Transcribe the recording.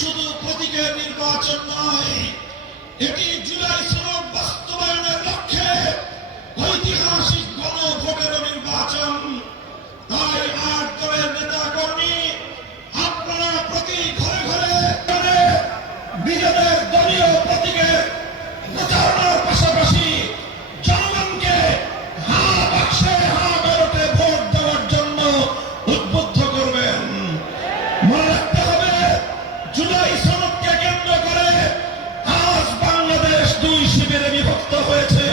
শুধু প্রতীকের নির্বাচন নয়, এটি জুলাই সনদ বাস্তবায়নের লক্ষ্যে ঐতিহাসিক গণভোটের নির্বাচন। তাই ৮ দলের নেতা কর্মী আপনারা প্রতি ঘরে ঘরে নিজেদের দলীয় প্রতীকের প্রচারণার পাশাপাশি জনগণকে হা বাক্সে হা ব্যালটে ভোট দেওয়ার জন্য উদ্বুদ্ধ করবেন। মনে রাখতে হবে, জুলাই সনদকে কেন্দ্র করে আজ বাংলাদেশ 2 শিবিরে বিভক্ত হয়েছে।